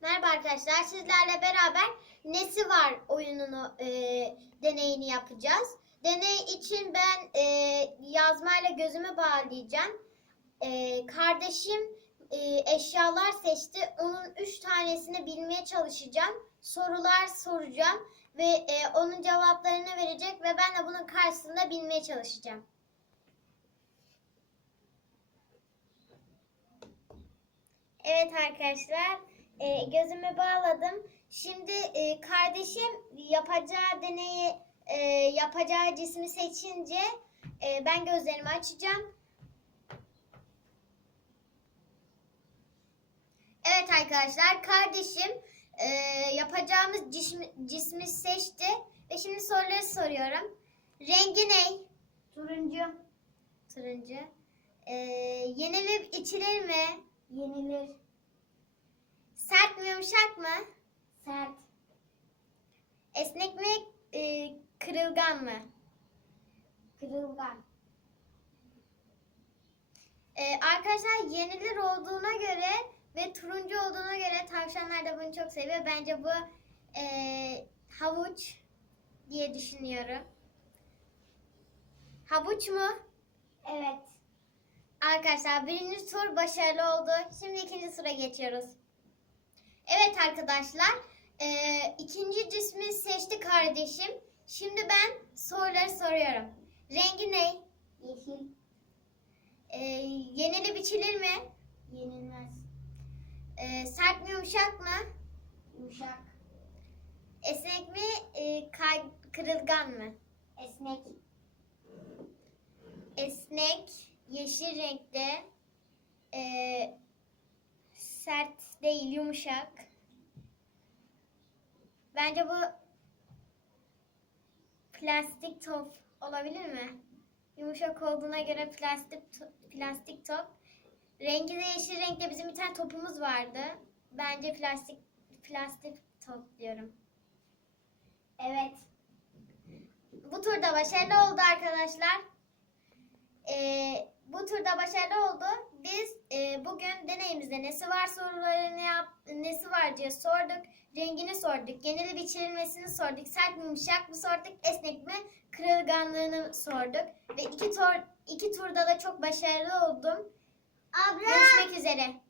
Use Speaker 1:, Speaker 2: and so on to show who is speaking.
Speaker 1: Merhaba arkadaşlar. Sizlerle beraber Nesi Var oyununu e, deneyini yapacağız. Deney için ben e, yazmayla gözümü bağlayacağım. E, kardeşim e, eşyalar seçti. Onun üç tanesini bilmeye çalışacağım. Sorular soracağım ve e, onun cevaplarını verecek ve ben de bunun karşısında bilmeye çalışacağım. Evet arkadaşlar, e, gözümü bağladım. Şimdi e, kardeşim yapacağı deneyi, e, yapacağı cismi seçince e, ben gözlerimi açacağım. Evet arkadaşlar, kardeşim e, yapacağımız cismi, cismi seçti ve şimdi soruları soruyorum. Rengi ne?
Speaker 2: Turuncu.
Speaker 1: Turuncu. E, yenilip içilir mi?
Speaker 2: Yenilir.
Speaker 1: Sert mi yumuşak mı?
Speaker 2: Sert.
Speaker 1: Esnek mi e, kırılgan mı?
Speaker 2: Kırılgan.
Speaker 1: E, arkadaşlar yenilir olduğuna göre ve turuncu olduğuna göre tavşanlar da bunu çok seviyor. Bence bu e, havuç diye düşünüyorum. Havuç mu?
Speaker 2: Evet.
Speaker 1: Arkadaşlar birinci tur başarılı oldu. Şimdi ikinci tura geçiyoruz. Evet arkadaşlar. e, ikinci cismi seçti kardeşim. Şimdi ben soruları soruyorum. Rengi ne?
Speaker 2: Yeşil.
Speaker 1: E, yenili biçilir mi?
Speaker 2: Yenilmez.
Speaker 1: E, sert mi yumuşak mı?
Speaker 2: Yumuşak.
Speaker 1: Esnek mi e, kay- kırılgan mı?
Speaker 2: Esnek.
Speaker 1: Esnek, yeşil renkte, e, sert değil, yumuşak. Bence bu plastik top olabilir mi? Yumuşak olduğuna göre plastik to- plastik top. Rengi de yeşil renkte bizim bir tane topumuz vardı. Bence plastik plastik top diyorum.
Speaker 2: Evet.
Speaker 1: Bu turda başarılı oldu arkadaşlar. Ee, bu turda başarılı oldu. Biz e, bugün deneyimizde nesi var sorularını yap, nesi var diye sorduk. Rengini sorduk. Geneli biçilmesini sorduk. Sert mi yumuşak mı sorduk. Esnek mi kırılganlığını sorduk. Ve iki tur iki turda da çok başarılı oldum.
Speaker 2: Abla.
Speaker 1: Görüşmek üzere.